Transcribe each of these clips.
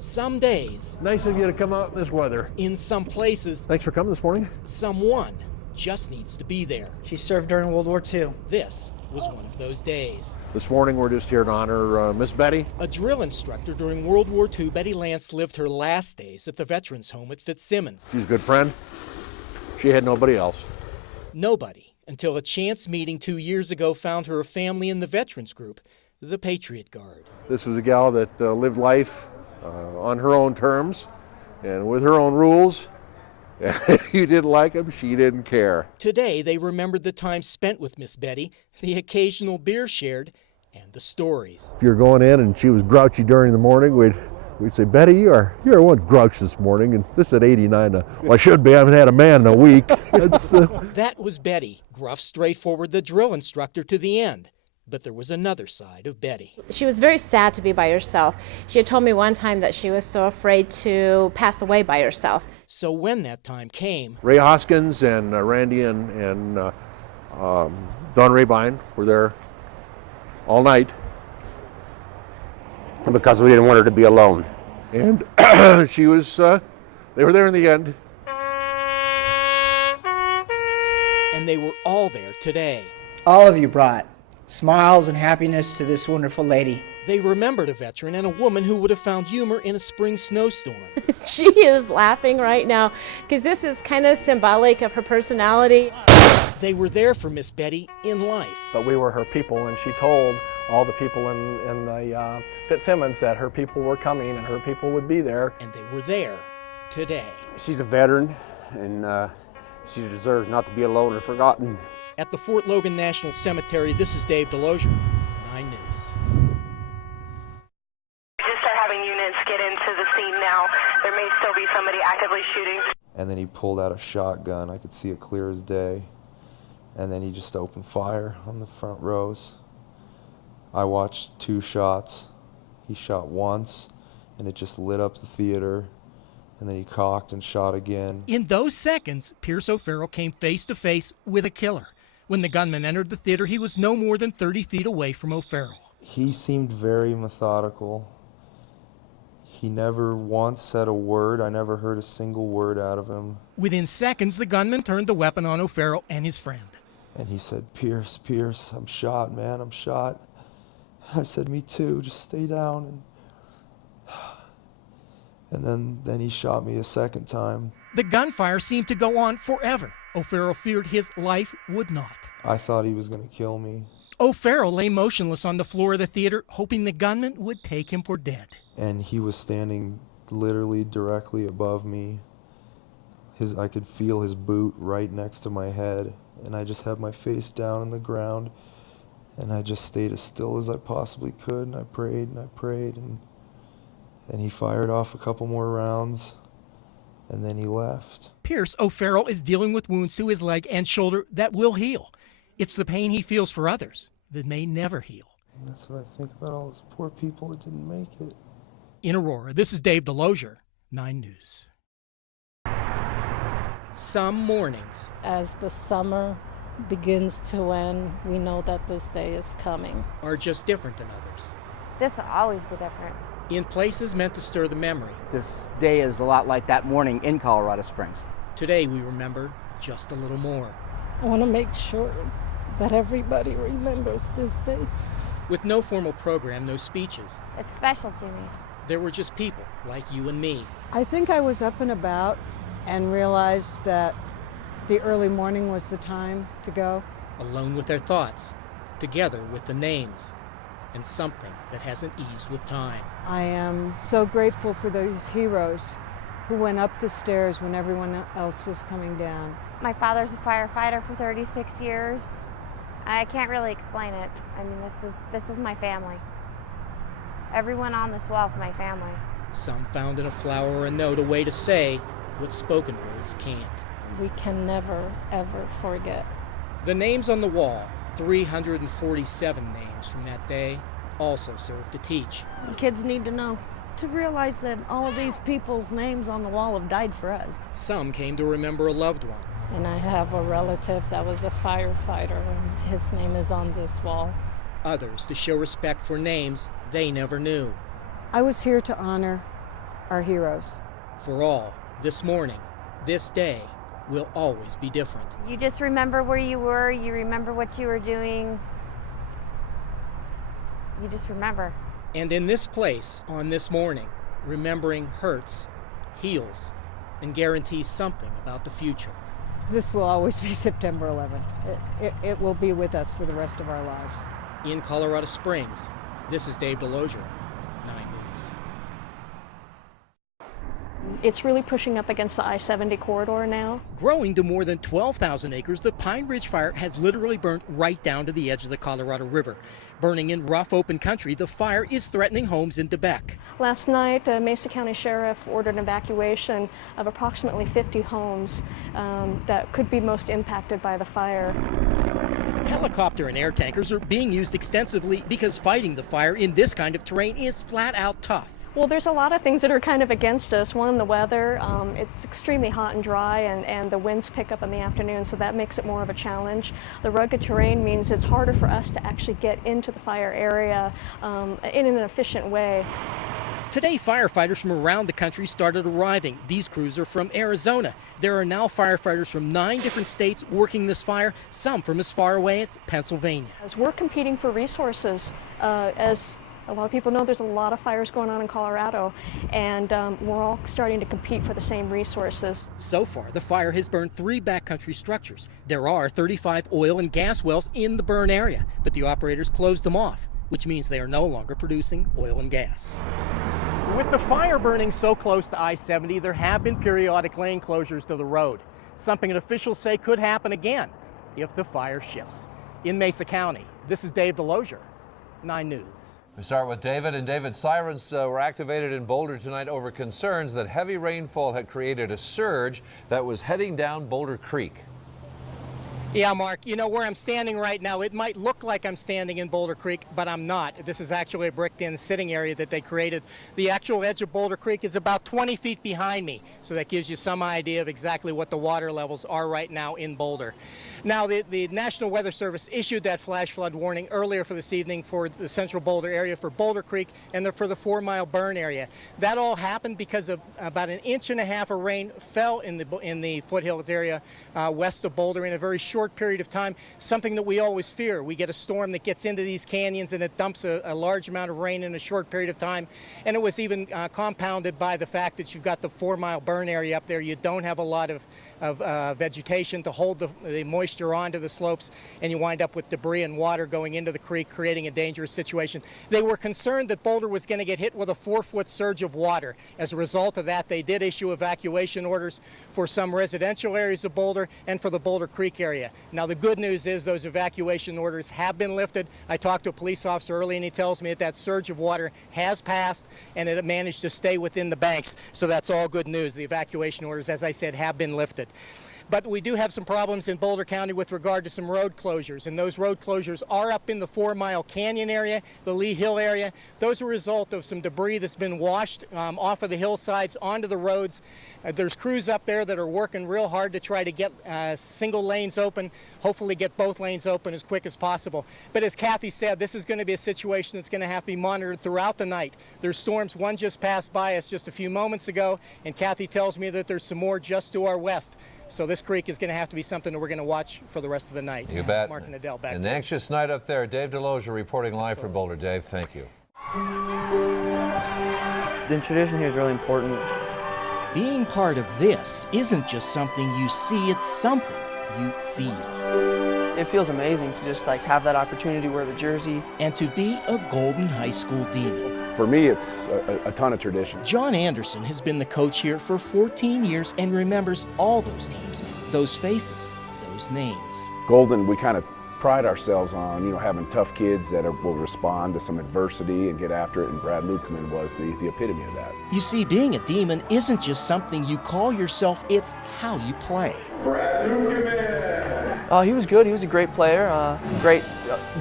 Some days, Nice of you to come out in this weather. in some places, Thanks for coming this morning. someone just needs to be there. She served during World War II. This was one of those days. This morning we're just here to honor Miss Betty. A drill instructor during World War II, Betty Lance lived her last days at the Veterans Home at Fitzsimmons. She's a good friend. She had nobody else. Nobody, until a chance meeting 2 years ago, found her a family in the veterans group, the Patriot Guard. This was a gal that lived life on her own terms and with her own rules. If you didn't like them, she didn't care. Today, they remembered the time spent with Miss Betty, the occasional beer shared, and the stories. If you were going in and she was grouchy during the morning, we'd say, Betty, you're one grouch this morning, and this at 89. Well, I should be. I haven't had a man in a week. That was Betty, gruff, straightforward, the drill instructor to the end. But there was another side of Betty. She was very sad to be by herself. She had told me one time that she was so afraid to pass away by herself. So when that time came, Ray Hoskins and Randy and Don Rabine were there all night. Because we didn't want her to be alone. And she was, they were there in the end. and they were all there today. All of you brought smiles and happiness to this wonderful lady. They remembered a veteran and a woman who would have found humor in a spring snowstorm. She is laughing right now because this is kind of symbolic of her personality. They were there for Miss Betty in life. But we were her people, and she told all the people in the Fitzsimmons that her people were coming and her people would be there. And they were there today. She's a veteran, and she deserves not to be alone or forgotten. At the Fort Logan National Cemetery, this is DWDelozier, 9 News. Just start having units get into the scene now. There may still be somebody actively shooting. And then he pulled out a shotgun. I could see it clear as day. And then he just opened fire on the front rows. I watched 2 shots. He shot once, and it just lit up the theater. And then he cocked and shot again. In those seconds, Pierce O'Farrell came face to face with a killer. When the gunman entered the theater, he was no more than 30 feet away from O'Farrell. He seemed very methodical. He never once said a word. I never heard a single word out of him. Within seconds, the gunman turned the weapon on O'Farrell and his friend. And he said, Pierce, I'm shot, man, I'm shot. I said, me too, just stay down. And then he shot me a second time. The gunfire seemed to go on forever. O'Farrell feared his life would not. I thought he was going to kill me. O'Farrell lay motionless on the floor of the theater, hoping the gunman would take him for dead. And he was standing literally directly above me. I could feel his boot right next to my head. And I just had my face down on the ground. And I just stayed as still as I possibly could. And I prayed and I prayed. And he fired off a couple more rounds. And then he left. Pierce O'Farrell is dealing with wounds to his leg and shoulder that will heal. It's the pain he feels for others that may never heal. And that's what I think about all those poor people that didn't make it. In Aurora, this is DWDelozier, 9 News. Some mornings, as the summer begins to end, we know that this day is coming. Are just different than others. This will always be different. In places meant to stir the memory. This day is a lot like that morning in Colorado Springs. Today we remember just a little more. I want to make sure that everybody remembers this day. With no formal program, no speeches. It's special to me. There were just people like you and me. I think I was up and about and realized that the early morning was the time to go. Alone with their thoughts, together with the names, and something that hasn't eased with time. I am so grateful for those heroes who went up the stairs when everyone else was coming down. My father's a firefighter for 36 years. I can't really explain it. I mean, this is my family. Everyone on this wall is my family. Some found in a flower or a note a way to say what spoken words can't. We can never, ever forget. The names on the wall, 347 names from that day, also serve to teach. Kids need to know, to realize that all of these people's names on the wall have died for us. Some came to remember a loved one. And I have a relative that was a firefighter, and his name is on this wall. Others to show respect for names they never knew. I was here to honor our heroes. For all, this morning, this day, will always be different. You just remember where you were, you remember what you were doing. You just remember. And in this place, on this morning, remembering hurts, heals, and guarantees something about the future. This will always be September 11th. It will be with us for the rest of our lives. In Colorado Springs, this is DWDelozier, 9 News. It's really pushing up against the I-70 corridor now. Growing to more than 12,000 acres, the Pine Ridge Fire has literally burnt right down to the edge of the Colorado River. Burning in rough open country, the fire is threatening homes in Quebec. Last night, Mesa County Sheriff ordered an evacuation of approximately 50 homes that could be most impacted by the fire. Helicopter and air tankers are being used extensively because fighting the fire in this kind of terrain is flat out tough. Well, there's a lot of things that are kind of against us. One, the weather. It's extremely hot and dry, and the winds pick up in the afternoon, so that makes it more of a challenge. The rugged terrain means it's harder for us to actually get into the fire area in an efficient way. Today, firefighters from around the country started arriving. These crews are from Arizona. There are now firefighters from 9 different states working this fire, some from as far away as Pennsylvania. As we're competing for resources, as a lot of people know, there's a lot of fires going on in Colorado, and we're all starting to compete for the same resources. So far, the fire has burned 3 backcountry structures. There are 35 oil and gas wells in the burn area, but the operators closed them off, which means they are no longer producing oil and gas. With the fire burning so close to I-70, there have been periodic lane closures to the road, something that officials say could happen again if the fire shifts. In Mesa County, this is DWDelozier, 9 News. We start with David, and David, sirens were activated in Boulder tonight over concerns that heavy rainfall had created a surge that was heading down Boulder Creek. Yeah, Mark, you know where I'm standing right now, it might look like I'm standing in Boulder Creek, but I'm not. This is actually a bricked-in sitting area that they created. The actual edge of Boulder Creek is about 20 feet behind me, so that gives you some idea of exactly what the water levels are right now in Boulder. Now, the National Weather Service issued that flash flood warning earlier for this evening for the central Boulder area, for Boulder Creek, and for the 4-mile burn area. That all happened because of about 1.5 inches of rain fell in the foothills area west of Boulder in a very short period of time, something that we always fear. We get a storm that gets into these canyons and it dumps a large amount of rain in a short period of time, and it was even compounded by the fact that you've got the 4-mile burn area up there. You don't have a lot of vegetation to hold the moisture onto the slopes, and you wind up with debris and water going into the creek, creating a dangerous situation. They were concerned that Boulder was going to get hit with a 4-foot surge of water. As a result of that, they did issue evacuation orders for some residential areas of Boulder and for the Boulder Creek area. Now, the good news is those evacuation orders have been lifted. I talked to a police officer early, and he tells me that surge of water has passed and it managed to stay within the banks. So that's all good news. The evacuation orders, as I said, have been lifted. But we do have some problems in Boulder County with regard to some road closures, and those road closures are up in the 4-mile canyon area, the Lee Hill area. Those are a result of some debris that's been washed off of the hillsides onto the roads. There's crews up there that are working real hard to try to get single lanes open, hopefully get both lanes open as quick as possible. But as Kathy said, this is going to be a situation that's going to have to be monitored throughout the night. There's storms. One just passed by us just a few moments ago, and Kathy tells me that there's some more just to our west. So this creek is going to have to be something that we're going to watch for the rest of the night. You bet. Mark and Adele, back An there. anxious night up there. DWDelozier reporting live from Boulder. Dave, thank you. The tradition here is really important. Being part of this isn't just something you see, it's something you feel. It feels amazing to just have that opportunity to wear the jersey. And to be a Golden High School Demon. For me, it's a ton of tradition. John Anderson has been the coach here for 14 years and remembers all those teams, those faces, those names. Golden, we kind of pride ourselves on, having tough kids that will respond to some adversity and get after it, and Brad Lukeman was the epitome of that. You see, being a Demon isn't just something you call yourself, it's how you play. Brad Lukeman! He was good. He was a great player, great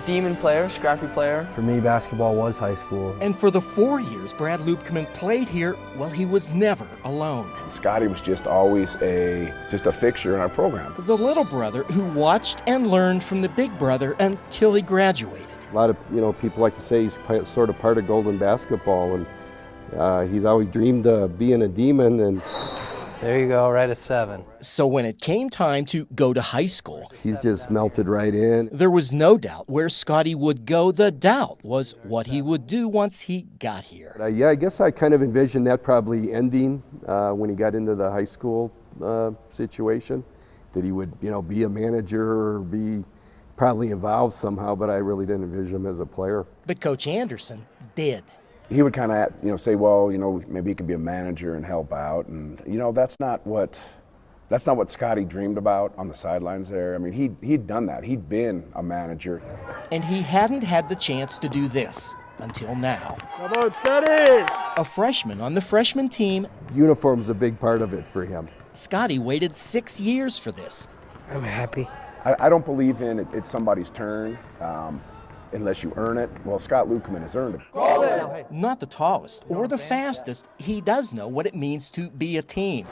Demon player, scrappy player. For me, basketball was high school. And for the 4 years Brad Lukeman played here, well, he was never alone. Scotty was just always a fixture in our program. The little brother who watched and learned from the big brother until he graduated. A lot of people like to say he's sort of part of Golden basketball, and He's always dreamed of being a Demon, and There you go, right at 7. So when it came time to go to high school, he's just melted right in. there was no doubt where Scotty would go. The doubt was what he would do once he got here. Yeah, I guess I kind of envisioned that probably ending when he got into the high school situation, that he would, be a manager or be probably involved somehow, but I really didn't envision him as a player. But Coach Anderson did. He would kind of, say, well, maybe he could be a manager and help out, and that's not what Scotty dreamed about on the sidelines there. I mean, he'd done that. He'd been a manager, and he hadn't had the chance to do this until now. Come on, Scotty! A freshman on the freshman team. Uniform's a big part of it for him. Scotty waited 6 years for this. I'm happy. I don't believe in it's somebody's turn unless you earn it. Well, Scott Lukeman has earned it. Not the tallest or the fastest, he does know what it means to be a team.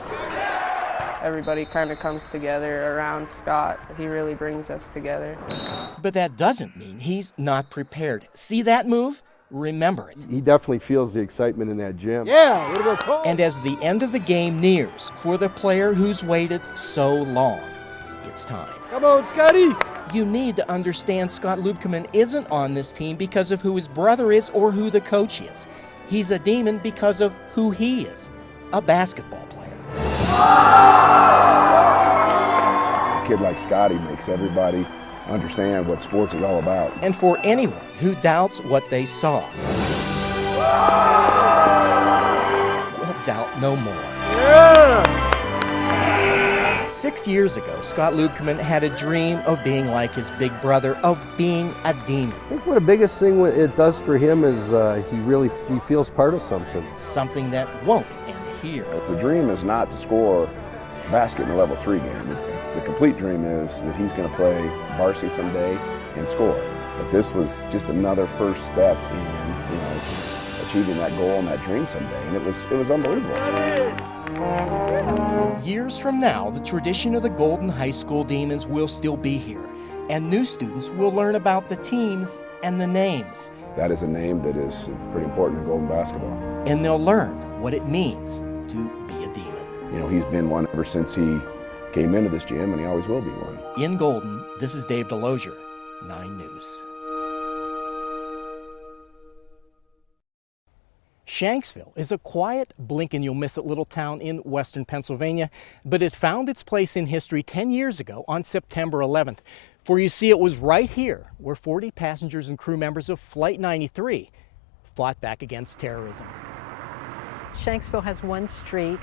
Everybody kind of comes together around Scott. He really brings us together. But that doesn't mean he's not prepared. See that move? Remember it. He definitely feels the excitement in that gym. Yeah, way to go, Cole. And as the end of the game nears for the player who's waited so long, it's time. Come on, Scotty! You need to understand Scott Lukeman isn't on this team because of who his brother is or who the coach is. He's a Demon because of who he is, a basketball player. A kid like Scotty makes everybody understand what sports is all about. And for anyone who doubts what they saw, will doubt no more. Yeah! 6 years ago, Scott Lukeman had a dream of being like his big brother, of being a Demon. I think what the biggest thing it does for him is he feels part of something. Something that won't end here. The dream is not to score a basket in a level 3 game. The complete dream is that he's going to play varsity someday and score. But this was just another first step in achieving that goal and that dream someday, and it was unbelievable. Years from now, the tradition of the Golden High School Demons will still be here, and new students will learn about the teams and the names. That is a name that is pretty important in Golden basketball. And they'll learn what it means to be a Demon. He's been one ever since he came into this gym, and he always will be one. In Golden, this is DWDelozier, 9 News. Shanksville is a quiet, blink-and-you'll-miss-it little town in western Pennsylvania, but it found its place in history 10 years ago on September 11th. For you see, it was right here where 40 passengers and crew members of Flight 93 fought back against terrorism. Shanksville has one street.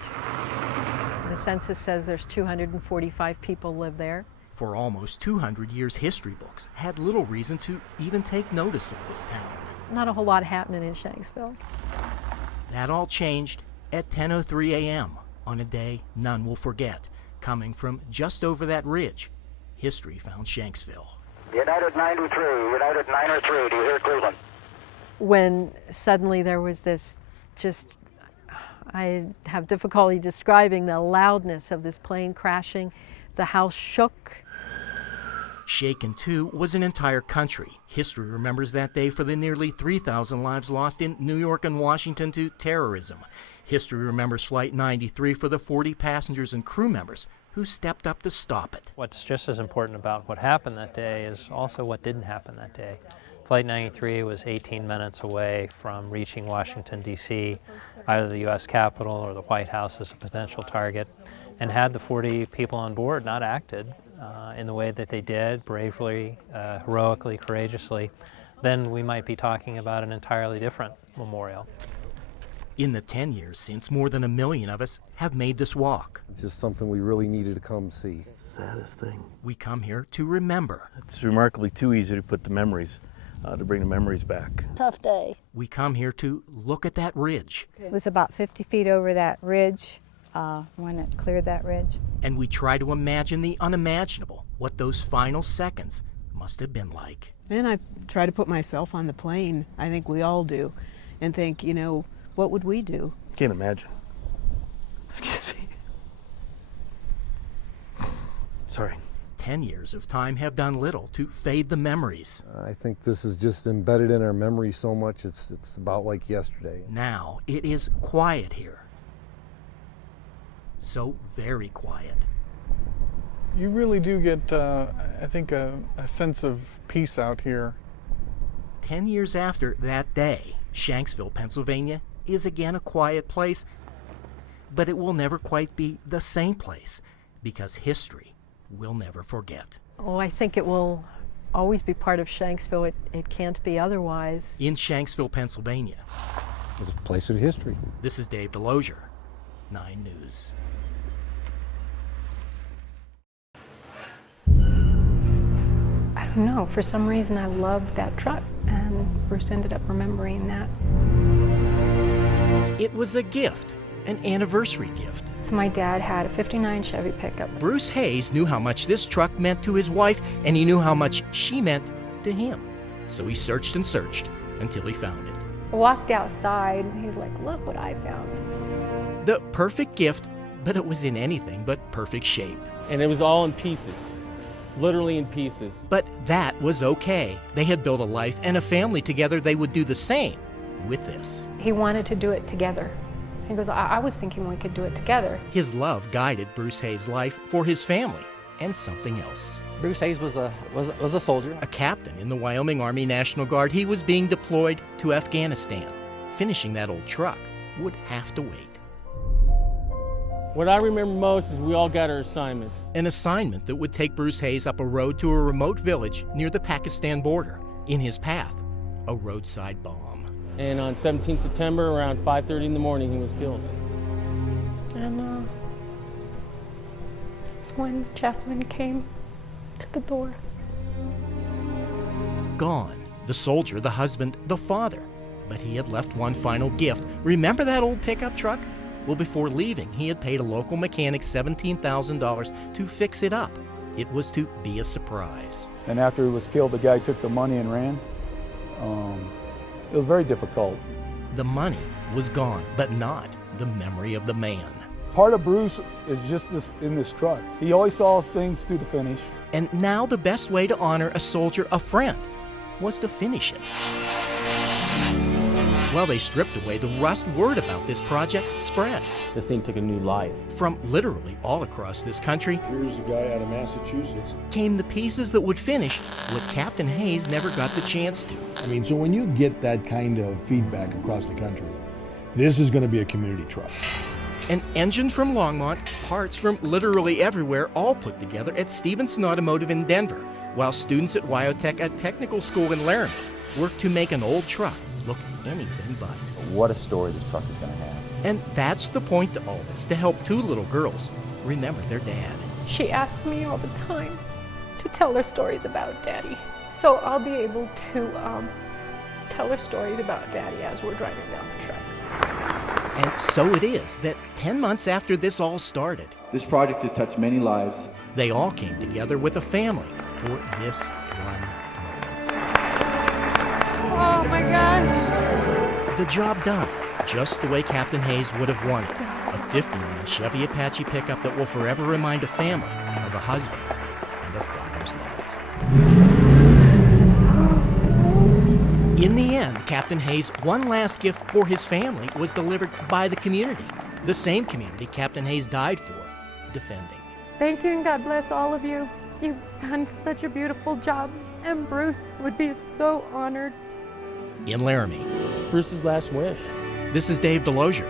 The census says there's 245 people live there. For almost 200 years, history books had little reason to even take notice of this town. Not a whole lot happening in Shanksville. That all changed at 10:03 a.m. on a day none will forget. Coming from just over that ridge, history found Shanksville. United 93, United 903, do you hear Cleveland? When suddenly there was this I have difficulty describing the loudness of this plane crashing. The house shook. Shaken, too, was an entire country. History remembers that day for the nearly 3,000 lives lost in New York and Washington to terrorism. History remembers Flight 93 for the 40 passengers and crew members who stepped up to stop it. What's just as important about what happened that day is also what didn't happen that day. Flight 93 was 18 minutes away from reaching Washington, D.C., either the U.S. Capitol or the White House as a potential target. And had the 40 people on board not acted in the way that they did, bravely, heroically, courageously, then we might be talking about an entirely different memorial. In the 10 years since, more than 1 million of us have made this walk. It's just something we really needed to come see. Saddest thing. We come here to remember. It's remarkably too easy to put the memories, to bring the memories back. Tough day. We come here to look at that ridge. It was about 50 feet over that ridge when it cleared that ridge. And we try to imagine the unimaginable, what those final seconds must have been like. And I try to put myself on the plane, I think we all do, and think, what would we do? Can't imagine. Excuse me. Sorry. 10 years of time have done little to fade the memories. I think this is just embedded in our memory so much, it's about like yesterday. Now it is quiet here. So very quiet. You really do get, I think, a sense of peace out here. 10 years after that day, Shanksville, Pennsylvania is again a quiet place, but it will never quite be the same place because history will never forget. Oh, I think it will always be part of Shanksville. It can't be otherwise. In Shanksville, Pennsylvania. It's a place of history. This is DWDelozier, 9 News. I don't know, for some reason I loved that truck, and Bruce ended up remembering that. It was a gift, an anniversary gift. So my dad had a '59 Chevy pickup. Bruce Hayes knew how much this truck meant to his wife, and he knew how much she meant to him. So he searched and searched until he found it. I walked outside, and he was like, look what I found. The perfect gift, but it was in anything but perfect shape. And it was all in pieces. Literally in pieces. But that was okay. They had built a life and a family together. They would do the same with this. He wanted to do it together. He goes, I was thinking we could do it together. His love guided Bruce Hayes' life for his family and something else. Bruce Hayes was a soldier. A captain in the Wyoming Army National Guard. He was being deployed to Afghanistan. Finishing that old truck would have to wait. What I remember most is we all got our assignments. An assignment that would take Bruce Hayes up a road to a remote village near the Pakistan border. In his path, a roadside bomb. And on 17 September, around 5:30 in the morning, he was killed. And that's when Chaplain came to the door. Gone. The soldier, the husband, the father. But he had left one final gift. Remember that old pickup truck? Well, before leaving, he had paid a local mechanic $17,000 to fix it up. It was to be a surprise. And after he was killed, the guy took the money and ran. It was very difficult. The money was gone, but not the memory of the man. Part of Bruce is just in this truck. He always saw things to the finish. And now the best way to honor a soldier, a friend, was to finish it. Well, they stripped away the rust. Word about this project spread. This thing took a new life. From literally all across this country, Here's a guy out of Massachusetts. came the pieces that would finish what Captain Hayes never got the chance to. I mean, so when you get that kind of feedback across the country, this is going to be a community truck. An engine from Longmont, parts from literally everywhere, all put together at Stevenson Automotive in Denver, while students at Wyotech, a technical school in Laramie, worked to make an old truck look anything but. What a story this truck is going to have. And that's the point to all this, to help two little girls remember their dad. She asks me all the time to tell her stories about Daddy. So I'll be able to tell her stories about Daddy as we're driving down the track. And so it is that 10 months after this all started, This project has touched many lives. They all came together with a family for this one moment. Oh my gosh! The job done, just the way Captain Hayes would have wanted. A 59 Chevy Apache pickup that will forever remind a family of a husband and a father's love. In the end, Captain Hayes' one last gift for his family was delivered by the community, the same community Captain Hayes died for, defending. Thank you and God bless all of you. You've done such a beautiful job, and Bruce would be so honored. In Laramie. It's Bruce's last wish. This is DWDelozier,